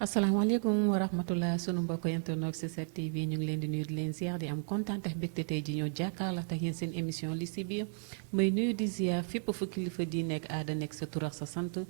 asalaamaaleykum wa rahmatullah sunu mbokk internet ci 7TV ñu ngi leen di nuyu di leen ziar di am kontaan ak mbégte tey ji ñoo jàkkaarloo ak yéen seen émission li si biir may nuyu di ziar fépp fu kilifa di nekk aada nekk sa tur ak sa sant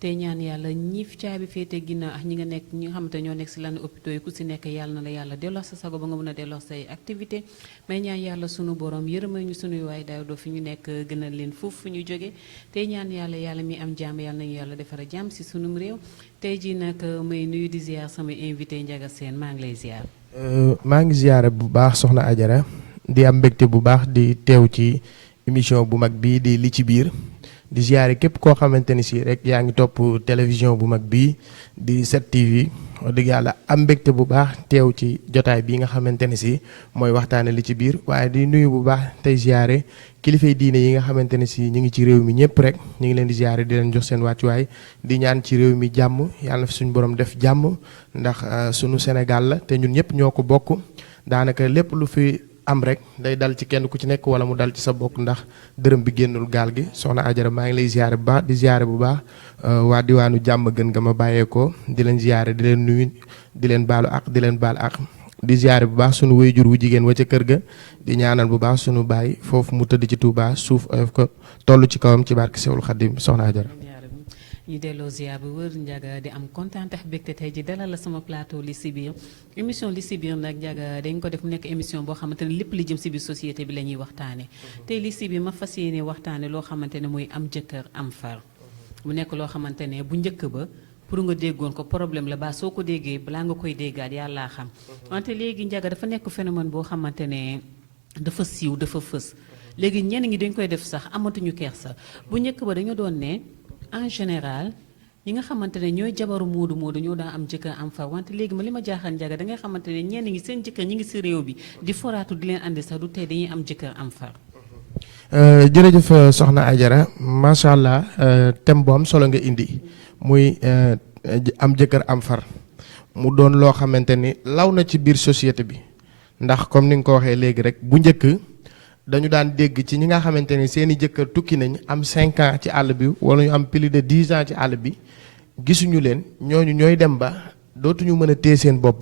te ñaan yàlla ñi fi caabi féete ginnaaw ak ñi nga xamante ñoo nekk si lan hôpitaux yi ku si nekk yàlla na la yàlla delloo sa sago ba nga mën a delloo say activité may ñaan yàlla sunu borom yërëmal ñu sunuy waay daaw doo fi ñu nekk gën a leen foofu fu ñu jóge te ñaan yàlla mi am jàmm yàlla nañu yàlla defara jàmm si sunum réew tey jii nag may nuyu di ziar sama invité Ndiaga Sène maa ngi lay ziar. maa ngi ziare bu baax soxna Ajara di am mbégte bu baax di teew ci émission bu mag bii di li ci biir di ziare képp koo xamante ni si rek yaa ngi topp télévision bu mag bii di 7TV wax dëgg yàlla am mbégte bu baax teew ci jotaay bii nga xamante ni si mooy waxtaane li ci biir waaye di nuyu bu baax tey ziare kilifay diine yi nga xamante ne si ñu ngi ci réew mi ñëpp rek ñu ngi leen di ziare di leen jox seen wàccuwaay di ñaan ci réew mi jàmm yàlla na fi suñu borom def jàmm ndax sunu Sénégal la te ñun ñëpp ñoo ko bokk daanaka lépp lu fi am rek day dal ci kenn ku ci nekk wala mu dal ci sa bokk ndax dërëm bi génnul gaal gi soxna Ajara maa ngi lay ziare bu baax di ziare bu baax waa diwaanu jàmm gën nga ma bàyyeekoo di leen ziare di leen nuyu di leen baalu ak di leen baal ak di ziare bu baax sunu wéyjur wu jigéen wa ca kër ga di ñaanal bu baax sunu baay foofu mu tëdd ci Touba suuf ko toll ci kawam ci barke Sewul Xadim soxna Ajara ñu delloo ziar bu wër Ndiaga di am kontaan ak mbégte tey ji dalal la sama plateau li si biir émission li si biir nag Ndiaga dañ ko def mu nekk émission boo xamante ne lépp li jëm si biir société bi la ñuy waxtaane tey li si biir ma fas yéene waxtaane loo xamante ne mooy am jëkkër am far mu nekk loo xamante ne bu njëkk ba pour nga déggoon ko problème la ba soo ko déggee balaa nga koy déggaat yàllaa xam wante léegi Ndiaga dafa nekk phénomène boo xamante ne dafa siiw dafa fës léegi ñenn ñi dañ koy def sax amatuñu kersa bu njëkk ba dañu doon ne en général ñi nga xamante ne ñooy jabaru moodu ñoo daa am jëkkër am far wante léegi ma li ma jaaxal Ndiaga da ngay xamante ne ñenn ñi seen jëkkër ñi ngi si réew bi di foraatu di leen andi sax du tey dañuy am jëkkër am far. jërëjëf soxna Ajara macha allah thème bu am solo nga indi muy am jëkkër am far mu doon loo xamante ni law na ci biir société bi ndax comme ni nga ko waxee léegi rek bu njëkk. dañu daan dégg ci ñi nga xamante ni seeni jëkkër tukki nañ am 5 ans ci àll bi wala ñu am plus de 10 ans ci àll bi gisuñu leen ñooñu ñooy dem ba dootuñu mën a téye seen bopp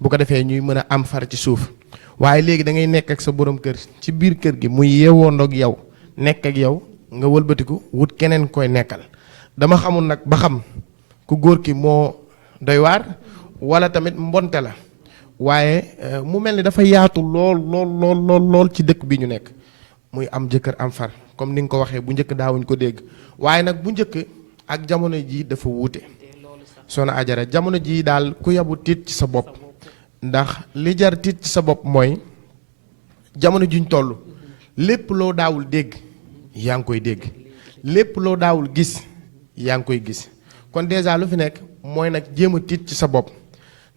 bu ko defee ñuy mën a am far ci suuf waaye léegi da ngay nekk ak sa borom kër ci biir kër gi muy yeewoondoog yow nekk ak yow nga wëlbatiku wut keneen koy nekkal dama xamul nag ba xam ku góor ki moo doy waar wala tamit mbonte la. waaye mu mel ni dafa yaatu lool ci dëkk bi ñu nekk muy am jëkkër am far comme ni nga ko waxee bu njëkk daawuñ ko dégg waaye nag bu njëkk ak jamono ji dafa wuute soxna Ajara jamono ji daal ku yabu tiit ci sa bopp ndax li jar tiit ci sa bopp mooy jamono juñ toll lépp loo daawul dégg yaa ngi koy dégg lépp loo daawul gis yaa ngi koy gis kon déjà lu fi nekk mooy nag jéem a tiit ci sa bopp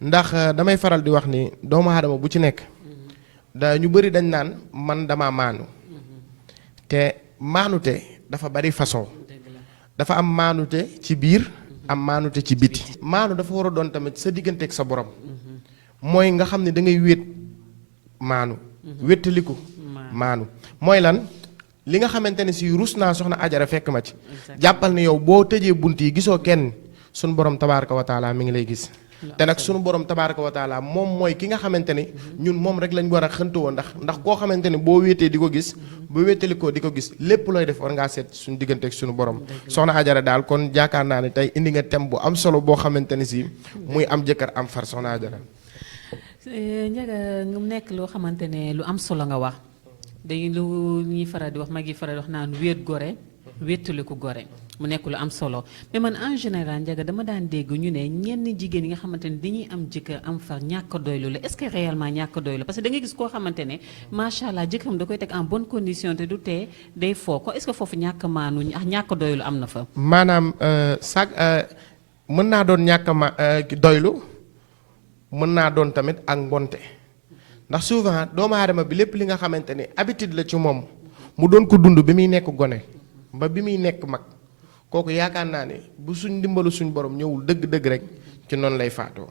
ndax damay faral di wax ni doomu aadama bu ci nekk ñu bëri dañ naan man dama maanu te maanute dafa bari façon dafa am maanute ci biir am maanute ci biti maanu dafa war a doon tamit sa digganteeg sa borom mooy nga xam ne da ngay wéet maanu wéttaliku maanu mooy lan li nga xamante ne si rus naa soxna Ajara fekk ma ci jàppal ne yow boo tëjee bunt yi gisoo kenn sunu borom tabaaraka wa taala mi ngi lay gis te nag sunu borom tabaaraka wa taala moom mooy ki nga xamante ni ñun moom rek lañ war a xëntewoo ndax koo xamante ni boo wéetee di ko gis boo wéetalikoo di ko gis lépp looy def war ngaa seet suñu digganteeg suñu borom soxna Ajara daal kon jaakaar naa ne tey indi nga thème bu am solo boo xamante ni si muy am jëkkër am far soxna Ajara. Ndiaga nga nekk loo xamante ne lu am solo nga wax dañu lu ñuy faral di wax mag yi faral di wax naan wéet gore wéetaliku gore mu nekk lu am solo mais man en général Ndiaga dama daan dégg ñu ne ñenn jigéen yi nga xamante ne dañuy am jëkkër am far ñàkk doylu la est-ce que réellement ñàkk doylu parce que da ngay gis koo xamante ne macha allah jëkkëram da koy teg en bonne condition te du tee day foo ko est-ce que foofu ñàkk maanu ñàkk doylu am na fa. maanaam mën naa doon ñàkk doylu mën naa doon tamit ak mbonte ndax souvent doomu aadama bi lépp li nga xamante ne habitude la ci moom mu doon ko dund bi muy nekk gone ba bi muy nekk mag. kooku yaakaar naa ne bu suñ dimbalu suñ borom ñëwul dëgg-dëgg rek ci noonu lay faatoo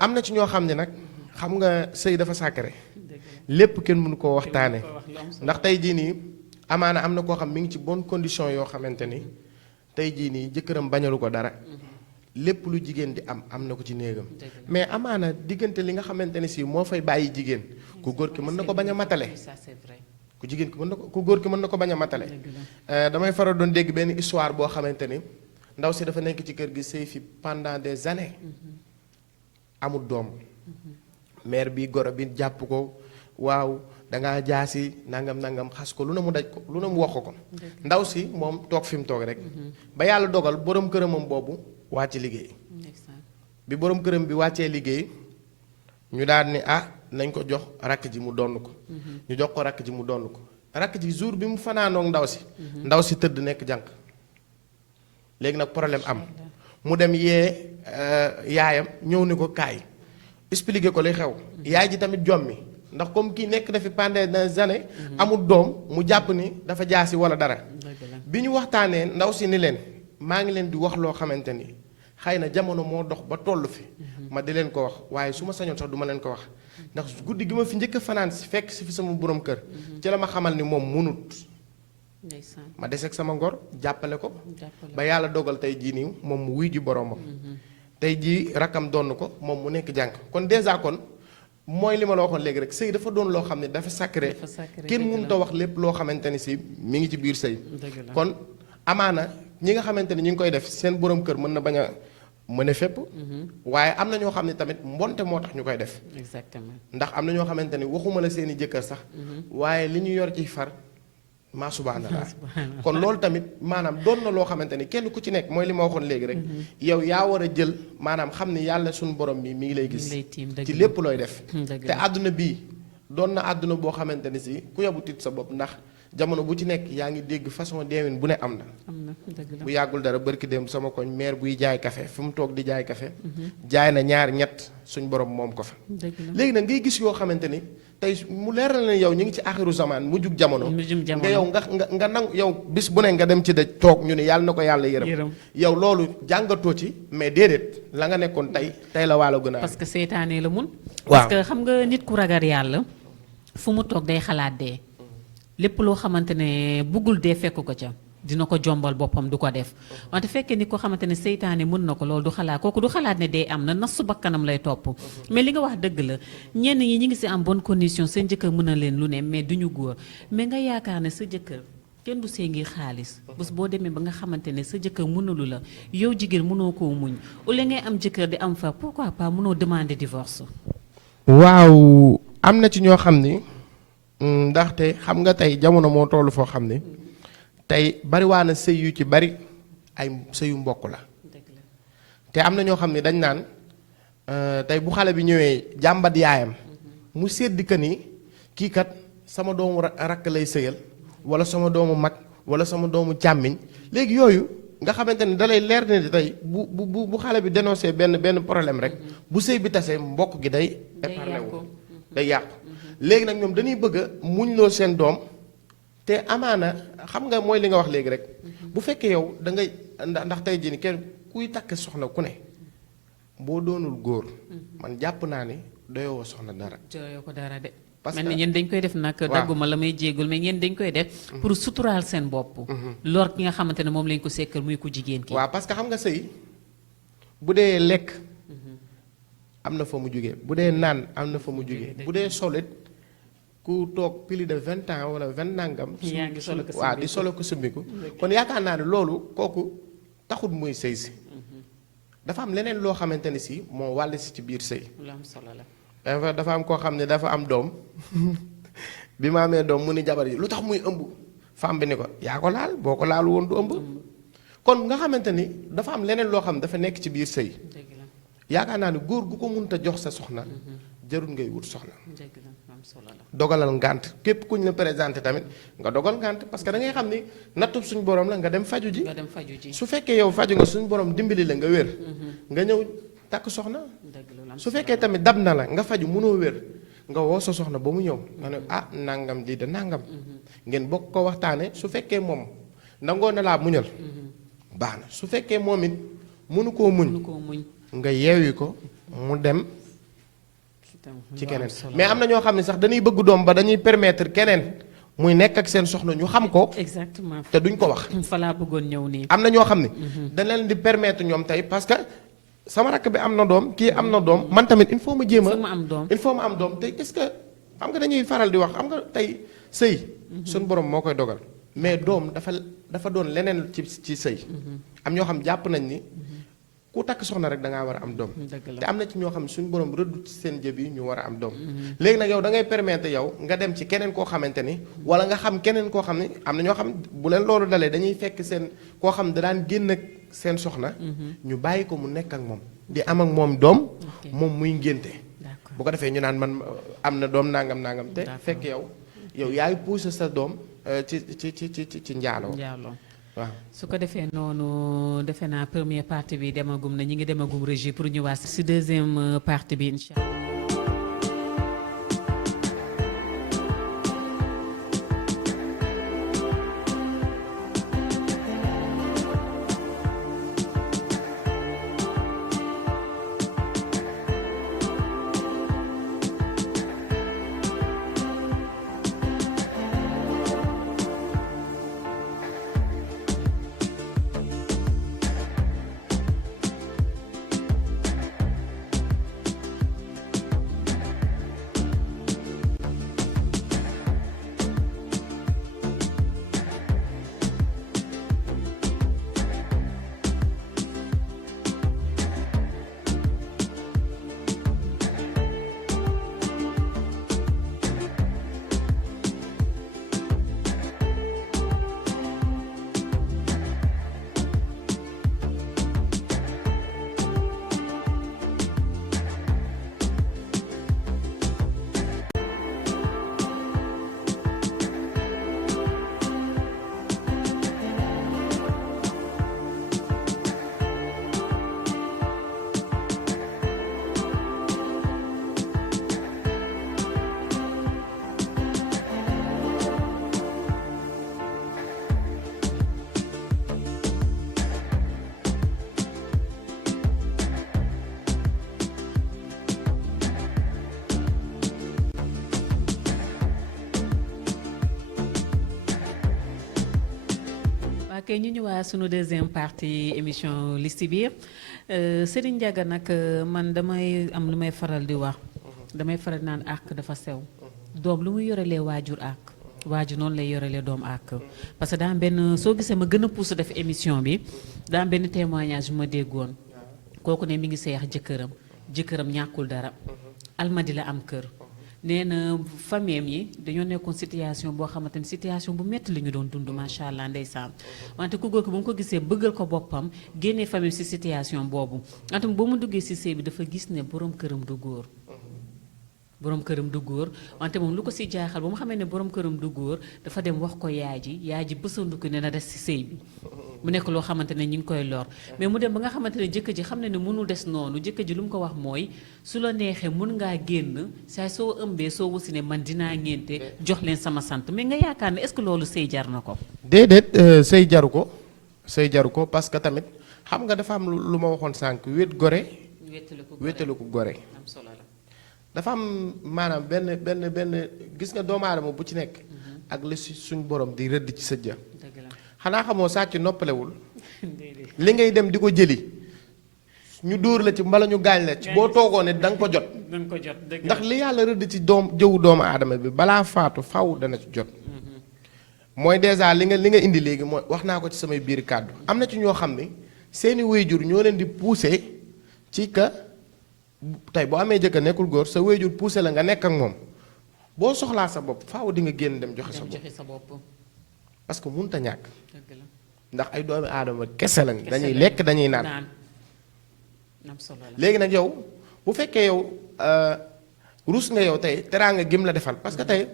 am na ci ñoo xam ne nag xam nga sëy dafa sacré lépp kenn mënu koo waxtaane ndax tey jii nii amaana am na koo xam mi ngi ci bonne condition yoo xamante ni tey jii nii jëkkëram bañalu ko dara lépp lu jigéen di am na ko ci néegam mais amaana diggante li nga xamante ne si moo fay bàyyi jigéen ku góor ki mën na ko bañ a matale ku jigéen ki mën na ko ku góor ki mën na ko bañ a matale damay faral doon dégg benn histoire boo xamante ni ndaw si dafa nekk ci kër gi sëy fi pendant des années amul doom mère bi goro bi jàpp ko waaw dangaa jaasi nangam xas ko lu ne mu daj ko lu ne mu wax ko ndaw si moom toog fi mu toog rek ba yàlla dogal borom këramam boobu wàcc liggéey bi borom këram bi wàccee liggéey ñu daal ni nañ ko jox rakk ji mu donn ko ñu jox ko rakk ji mu donn ko rakk ji jour bi mu fanaanoog ndaw si tëdd nekk jànq léegi nag problème am mu dem yee yaayam ñëw ni ko kaay expliqué ko li xew yaay ji tamit jommi ndax comme kii nekk na fi pendant des années amul doom mu jàpp ni dafa jaasi wala dara bi ñu waxtaanee ndaw si ni leen maa ngi leen di wax loo xamante ni xëy na jamono moo dox ba toll fi ma di leen ko wax waaye su ma sañoon sax du ma leen ko wax ndax guddi gi ma fi njëkk a fanaan si fekk si fi sama borom kër ci la ma xamal ni moom munut ma deseeg sama ngor jàppale ko ba yàlla dogal tey jii nii moom mu wuy ji boromam tey jii rakkam donn ko moom mu nekk jànk kon déjà kon mooy li ma la waxoon léegi rek sëy dafa doon loo xam ne dafa sacré kenn mënut a wax lépp loo xamante ni si mi ngi ci biir sëy kon amaana ñi nga xamante ni ñi ngi koy def seen borom kër mën na bañ a mën a fépp waaye am na ñoo xam ne tamit mbonte moo tax ñu koy def exactement ndax am na ñoo xamante ni waxuma la seeni jëkkër sax waaye li ñu yor ci far maa subhanallah kon loolu tamit maanaam doon na loo xamante ni kenn ku ci nekk mooy li ma waxoon léegi rek yow yaa war a jël maanaam xam ni yàlla suñu borom mi ngi lay gis ci lépp looy def te àdduna bii doon na àdduna boo xamante ni si ku yabu tiit sa bopp ndax jamono bu ci nekk yaa ngi dégg façon deewin bu ne am na bu yàggul dara bërki dem sama koñ maire buy jaay café fi mu toog di jaay café jaay na ñaar ñett suñ borom moom ko fa léegi nag ngay gis yoo xamante ni tey mu leer na ne yow ñu ngi ci axiru zaman mu jug jamono nga yow nga nangu yow bis bu ne nga dem ci daj toog ñu ne yàlla na ko yàlla yërëm yow loolu jàngatoo ci mais déedéet la nga nekkoon tey la waalo gën a parce que seytaane la mun waaw parce que xam nga nit ku ragal yàlla fu mu toog day xalaat dee lépp loo xamante ne buggul dee fekk ko ca dina ko jombal boppam du ko def wante fekkee ni ko xamante ne seytaane mën na ko loolu du xalaat kooku du xalaat ne dee am na nasu bakkanam lay topp mais li nga wax dëgg la ñenn ñi ñi ngi si am bonne condition seen jëkkër mën na leen lu ne mais duñu góor mais nga yaakaar ne sa jëkkër kenn du see ngir xaalis bés boo demee ba nga xamante ne sa jëkkër mënalu la yow jigéen mënoo koo muñ au lieu ngay am jëkkër di am fa pourquoi pas mënoo demander divorce waaw am na ci ñoo xam ni ndaxte xam nga tey jamono moo toll foo xam ni tey bariwaa na sëy yu ci bari ay sëyu mbokk la te am na ñoo xam ne dañ naan tey bu xale bi ñëwee jàmbat yaayam mu séddi ka ni kii kat sama doomu rakk lay sëyal wala sama doomu mag wala sama doomu càmmiñ léegi yooyu nga xamante ni dalay leer ne tey bu xale bi dénoncé benn problème rek bu sëy bi tasee mbokk gi day épargné wu day yàqu léegi nag ñoom dañuy bëgg a muñ loo seen doom te amaana xam nga mooy li nga wax léegi rek bu fekkee yow da ngay ndax tey jii ni kenn kuy takk soxna ku ne boo doonul góor man jàpp naa ni doyoo soxna dara. doyoo ko dara de. parce que mel ni ñeen dañ koy def nag. dagguma la may jéegul mais ñeen dañ koy def. pour suturaal seen bopp. lor ki nga xamante ne moom lañ ko sekkal muy ko jigéen ki. waaw parce que xam nga sëy bu dee lekk am na fa mu jógee bu dee naan am na fa mu jógee bu dee solit ku toog plus de 20 ans wala 20 nangam. yaa ngi solo ko waaw di solo ko sumbiku kon yaakaar naa ne loolu kooku taxut muy sëy si. dafa am leneen loo xamante ne si moo wàll si ci biir sëy. lu am solo la. dafa am koo xam ne dafa am doom bi ma amee doom mu ni jabar yi lu tax muy ëmb femme bi ni ko yaa ko laal boo ko laalu woon du ëmb. kon nga xamante ni dafa am leneen loo xam ne dafa nekk ci biir sëy. yaakaar naa ne góor gu ko mënut a jox sa soxna. jarul ngay wut soxna. dogalal ngànt képp ku ñu la présenté tamit nga dogal ngànt parce que da ngay xam ni nattub suñu borom la nga dem faju ji. su fekkee yow faju nga suñu borom dimbali la nga wér. nga ñëw takk soxna. su fekkee tamit dab na la nga faju mënoo wér nga woo sa soxna ba mu ñëw nga ne nangam di de nangam. ngeen bokk ko waxtaane su fekkee moom nangoo na laa muñal. baax na su fekkee moom it mënu koo muñ. nga yeewi ko mu dem ci keneen mais am na ñoo xam ne sax dañuy bëgg doom ba dañuy permettre keneen muy nekk ak seen soxna ñu xam ko. exactement te duñ ko wax. fa laa bëggoon ñëw nii. am na ñoo xam ne. dañ leen di permettre ñoom tey parce que sama rakk bi am na doom kii am na doom man tamit il faut ma jéem a. il faut ma am doom te est-ce que xam nga dañuy faral di wax xam nga tey sëy. suñu borom moo koy dogal mais doom dafa doon leneen ci sëy. am ñoo xam jàpp nañ ni. ku takk soxna rek da ngaa war a am doom. te am na ci ñoo xam ne suñu borom rëddu ci seen jëb yi ñu war a am doom. léegi nag yow da ngay permettre yow nga dem ci keneen koo xamante ni wala nga xam keneen koo xam ne am na ñoo xam bu leen loolu dalee dañuy fekk seen koo xam da daan génn ak seen soxna. ñu bàyyi ko mu nekk ak moom. di am ak moom doom. moom muy ngénte. bu ko defee ñu naan man am na doom nangam te fekk yow yaay poussé sa doom ci njaaloo. waaw su ko defee noonu defe naa première partie bi demagum na ñi ngi demagum régie pour ñëwaat si deuxième partie bi incha allah. ok ñu ñëwaat sunu deuxième partie émission li si biir Serigne Ndiaga nag man damay am lu may faral di wax damay faral naan àq dafa sew doom lu muy yorelee waajur àq waajur noonu lay yorelee doom àq parce que daa am benn soo gisee ma gën a pousse def émission bi daa am benn témoignage bu ma déggoon kooku ne mi ngi seex jëkkëram ñàkkul dara almadi la am kër nee na famille yi dañoo nekkoon situation boo xamante ni situation bu métti la ñu doon dund macha allah ndeysaan wante ku góor ko ba mu ko gisee bëggal ko boppam génnee famille si situation boobu wante ba mu duggee si sëy bi dafa gis ne borom këram du góor wante moom lu ko si jaaxal ba mu xamee ne borom këram du góor dafa dem wax ko yaay ji bësanduko ne na des si sëy bi mu nekk loo xamante ne ñu ngi koy lor mais mu dem ba nga xamante ne jëkkër ji xam ne ne mënul des noonu jëkkër ji lu mu ko wax mooy su la neexee mun ngaa génn saa soo ëmbee soo wasi ne man dinaa ngénte jox leen sama sant mais nga yaakaar ne est-ce que loolu sëy jar na ko. déedéet sëy jaru ko parce que tamit xam nga dafa am lu ma waxoon sànq wét gore. wéttalu ko gore. dafa am maanaam benn gis nga doomu aadama bu ci nekk. ak li suñ borom di rëdd ci sa jë. xanaa xamoo sàcc noppalewul li ngay dem di ko jëli ñu dóor la ci mbala ñu gaañ la ci boo toogoo ne da nga ko jot ndax li yàlla rëdd ci jëwu doomu aadama bi balaa faatu faw dana ci jot mooy dèjà li nga indi léegi mooy wax naa ko ci samay biir kàddu am na ci ñoo xam ne seeni waajur ñoo leen di pousser ci ka tey boo amee jëkkër nekkul góor sa waajur pousser la nga nekk ak moom boo soxlaa sa bopp faaw di nga génn dem joxe sa bopp parce que mënut a ñàkk ndax ay doomi aadama kese lañ dañuy lekk dañuy naan léegi nag yow bu fekkee yow rus nga yow tey teraanga gim la defal parce que tey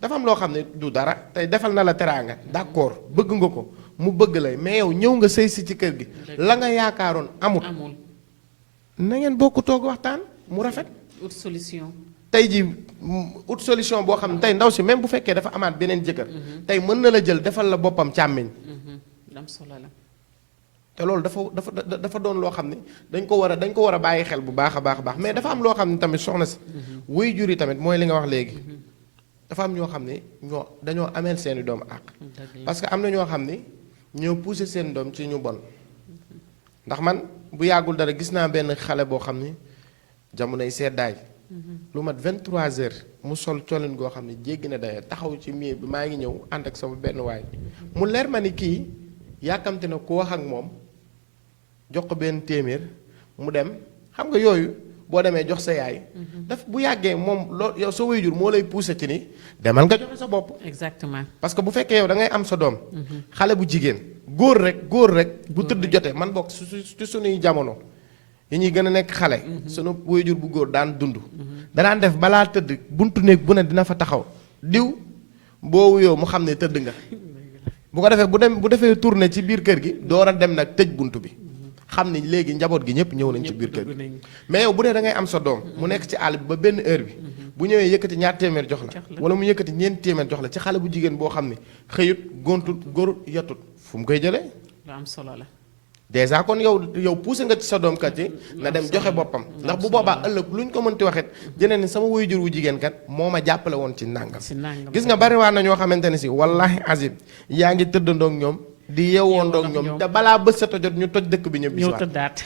dafa am loo xam ne du dara tey defal na la teraanga d'accord bëgg nga ko mu bëgg lay mais yow ñëw nga sëy si ci kër gi la nga yaakaaroon amul na ngeen bokk toog waxtaan mu rafet ut solution tey ji ut solution boo xam ne tey ndaw si même bu fekkee dafa amaat beneen jëkkër tey mën na la jël defal la boppam càmmiñ am solo la te loolu dafa doon loo xam ne dañ ko war a bàyyi xel bu baax a baax mais dafa am loo xam ne tamit soxna si waajur yi tamit mooy li nga wax léegi dafa am ñoo xam ne dañoo ameel seeni doom àq parce que am na ñoo xam ne ñoo poussé seen doom ci ñu bon ndax man bu yàggul dara gis naa benn xale boo xam ne jamonoy seddaay lu mat 23 heures mu sol colin goo xam ne jéggi na daya taxaw ci miir bi maa ngi ñëw ànd ak sama benn waay mu leer ma ni kii yàkkamte na ku wax ak moom jox ko benn téeméer mu dem xam nga yooyu boo demee jox sa yaay daf bu yàggee moom loo yow sa waajur moo lay poussé ci ni demal nga joxe sa bopp exactement parce que bu fekkee yow da ngay am sa doom xale bu jigéen góor rek bu tëdd jotee man bokk ci suñuy jamono yi ñuy gën a nekk xale sunu waajur bu góor daan dund danaan def balaa tëdd buntu néeg bu ne dina fa taxaw diw boo wuyoo mu xam ne tëdd nga bu ko defee bu defee tournée ci biir kër gi door a dem nag tëj buntu bi xam ni léegi njaboot gi ñëpp ñëw nañ ci biir kër gi mais yow bu dee da ngay am sa doom mu nekk ci àll bi ba benn heure bi bu ñëwee yëkkati ñaar téeméer jox la wala mu yëkkati ñeent téeméer jox la ci xale bu jigéen boo xam ne xëyut gontut góorut yatut fu mu koy jëlee lu am solo la déjà kon yow poussé nga ci sa doom kat yi na dem joxe boppam ndax bu boobaa ëllëg lu ñu ko mënti waxet jënee ni sama waajur wu jigéen kat moo ma jàppale woon ci nàngam gis nga bari waa na ñoo xamante ne si wallahi azim yaa ngi tëddandoog ñoom di yeewoondoog ñoom te balaa bës sa tojot ñu toj dëkk bi ñëpp bis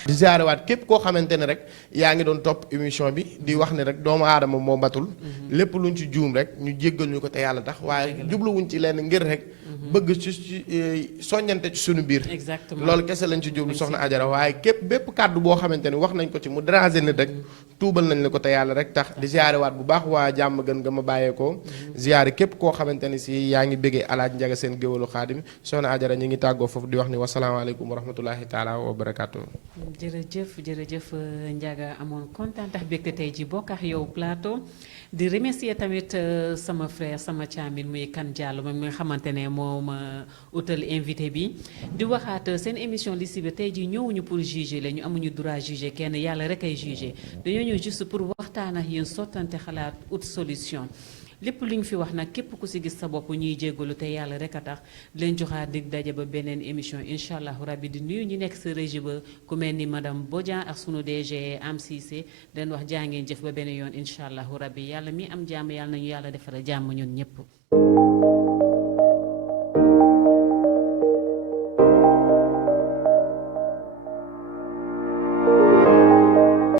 di ziarewaat képp koo xamante ne rek yaa ngi doon topp émission bi di wax ne rek doomu aadama moo matul lépp luñ ci juum rek ñu jéggal ñu ko te yàlla tax waaye jubluwuñ ci lenn ngir rek bëgg ci soññante ci suñu biir exactement loolu kese lañ ci jublu soxna Ajara waaye bépp kàddu boo xamante ni wax nañ ko ci mu déranger nit rek tuubal nañ la ko te yàlla rek tax di ziarewaat bu baax waa jàmm gën nga ma bàyyeekoo ziare képp koo xamante ni si yaa ngi bëggee alaaj njaga seen géwalu xaadim soxna Ajara ñu ngi tàggoo foofu di wax ni wasalaamaaleykum wa rahmatullahi taala wa barakaatu. jërëjëf Ndiaga amoon kontaan tax bégte tey ji bokk ak yow plateau di remercier tamit sama frère sama caamin muy kan Diallo moom mi nga xamante ne moo ma utal invité bi di waxaat seen émission li si biir tey ji ñëwuñu pour juger la ñu amuñu droit juger kenn yàlla rek ay juger dañoo ñëw juste pour waxtaan ak yéen sottante xalaat ut solution lépp lu ñu fi wax nag képp ku si gis sa bopp ñuy jéggalu te yàlla rek a tax di leen joxaat dig daje ba beneen émission incha allahu rabbi di nuyu ñu nekk sa régie ba ku mel ni madame Bodian ak sunu DG Am Cissé den wax jaa ngeen jëf ba beneen yoon incha allahu rabbi yàlla mi am jàmm yàlla nañu yàlla defal jàmm ñun ñëpp.